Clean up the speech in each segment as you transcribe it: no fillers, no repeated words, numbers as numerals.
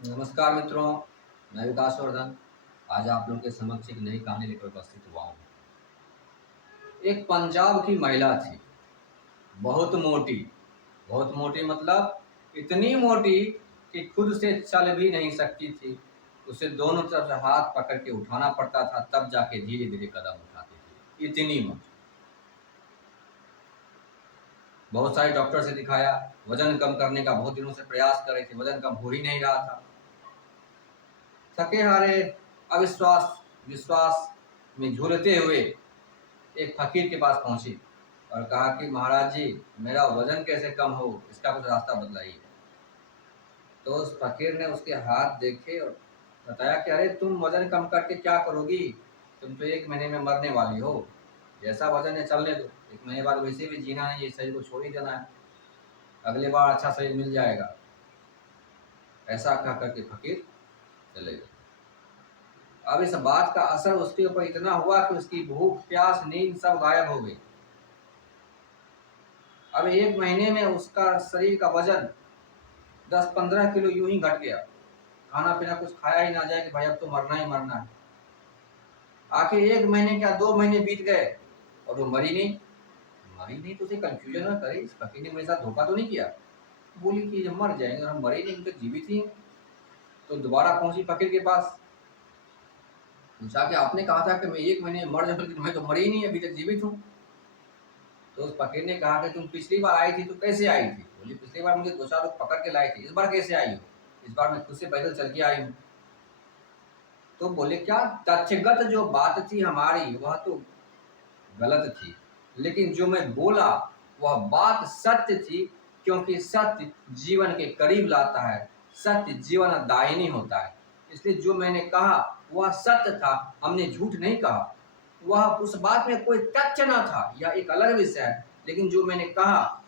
नमस्कार मित्रों, मैं विकास वर्धन। आज आप लोगों के समक्ष एक नई कहानी लेकर उपस्थित हुआ हूँ। एक पंजाब की महिला थी, बहुत मोटी। बहुत मोटी मतलब इतनी मोटी कि खुद से चल भी नहीं सकती थी। उसे दोनों तरफ से हाथ पकड़ के उठाना पड़ता था, तब जाके धीरे धीरे कदम उठाती थी। इतनी मोटी। बहुत सारे डॉक्टर से दिखाया, वजन कम करने का बहुत दिनों से प्रयास कर रही थी, वजन कम हो ही नहीं रहा था। थके हारे, अविश्वास विश्वास में झूलते हुए एक फकीर के पास पहुंची और कहा कि महाराज जी, मेरा वजन कैसे कम हो, इसका कुछ रास्ता बतलाइए। तो उस फकीर ने उसके हाथ देखे और बताया कि अरे तुम वजन कम करके क्या करोगी, तुम तो 1 महीने में मरने वाली हो। जैसा वजन है चलने दो, 1 महीने बाद वैसे भी जीना है, ये शरीर को छोड़ ही देना है, अगले बार अच्छा शरीर मिल जाएगा। ऐसा कह करके फकीर चले गए। अब इस बात का असर उसके ऊपर इतना हुआ कि उसकी भूख प्यास नींद सब गायब हो गई। अब 1 महीने में उसका शरीर का वजन 10-15 किलो यूं ही घट गया। खाना पीना कुछ खाया ही ना जाए कि भाई अब तो मरना ही मरना है। आखिर 1 महीने क्या 2 महीने बीत गए और वो मरी नहीं। मरी नहीं तो उसे कंफ्यूजन में करे, इस फकीर ने मेरे साथ धोखा तो नहीं किया। बोली कि जब मर जाएंगे और हम मरे नहीं, तो जीवित ही हैं। तो दोबारा पहुंची फकीर के पास, पूछा कि आपने कहा था कि मैं 1 महीने में मर जाऊँ, लेकिन मैं तो मरी ही नहीं, अभी तक जीवित हूँ। तो उस फकीर ने कहा कि तुम पिछली बार आई थी तो कैसे आई थी। बोली पिछली बार मुझे 2-4 लोग पकड़ के लाए थे, इस बार कैसे आई हो। इस बार मैं खुद से पैदल चल के आई हूँ। तो बोले क्या तथ्यगत जो बात थी हमारी वह तो गलत थी, लेकिन जो मैं बोला वह बात सत्य थी, क्योंकि सत्य जीवन के करीब लाता है, सत्य जीवन दायिनी होता है। इसलिए जो मैंने कहा वह सत्य था, हमने झूठ नहीं कहा। वह उस बात में कोई तथ्य न था, यह एक अलग विषय है, लेकिन जो मैंने कहा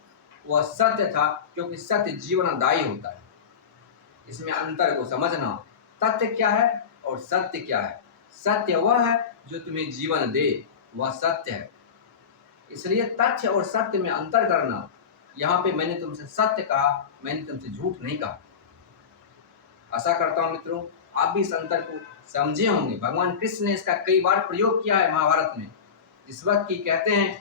वह सत्य था, क्योंकि सत्य जीवनदायी होता है। इसमें अंतर को समझना, तथ्य क्या है और सत्य क्या है। सत्य वह है जो तुम्हें जीवन दे, वह सत्य है। इसलिए तथ्य और सत्य में अंतर करना। यहाँ पे मैंने तुमसे सत्य कहा, मैंने तुमसे झूठ नहीं कहा। आशा करता हूँ मित्रों आप भी इस अंतर को समझे होंगे। भगवान कृष्ण ने इसका कई बार प्रयोग किया है महाभारत में। इस वक्त की कहते हैं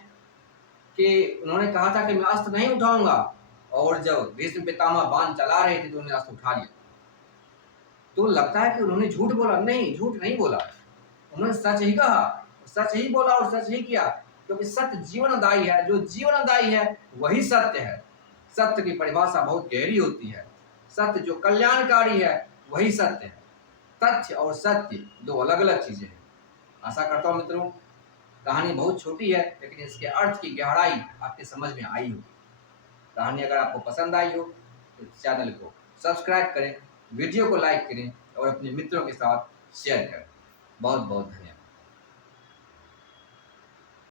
कि उन्होंने कहा था कि मैं अस्त्र नहीं उठाऊंगा, और जब भीष्म पितामह बाण चला रहे थे तो उन्होंने अस्त्र उठा लिया। तो लगता है कि उन्होंने झूठ बोला, नहीं झूठ नहीं बोला, उन्होंने सच ही कहा, सच ही बोला और सच ही किया, क्योंकि सत्य जीवनदायी है। जो जीवनदायी है वही सत्य है। सत्य की परिभाषा बहुत गहरी होती है। सत्य जो कल्याणकारी है वही सत्य है। तथ्य और सत्य दो अलग अलग चीजें हैं। आशा करता हूँ मित्रों कहानी बहुत छोटी है, लेकिन इसके अर्थ की गहराई आपके समझ में आई हो। कहानी अगर आपको पसंद आई हो तो चैनल को सब्सक्राइब करें, वीडियो को लाइक करें और अपने मित्रों के साथ शेयर करें। बहुत बहुत धन्यवाद।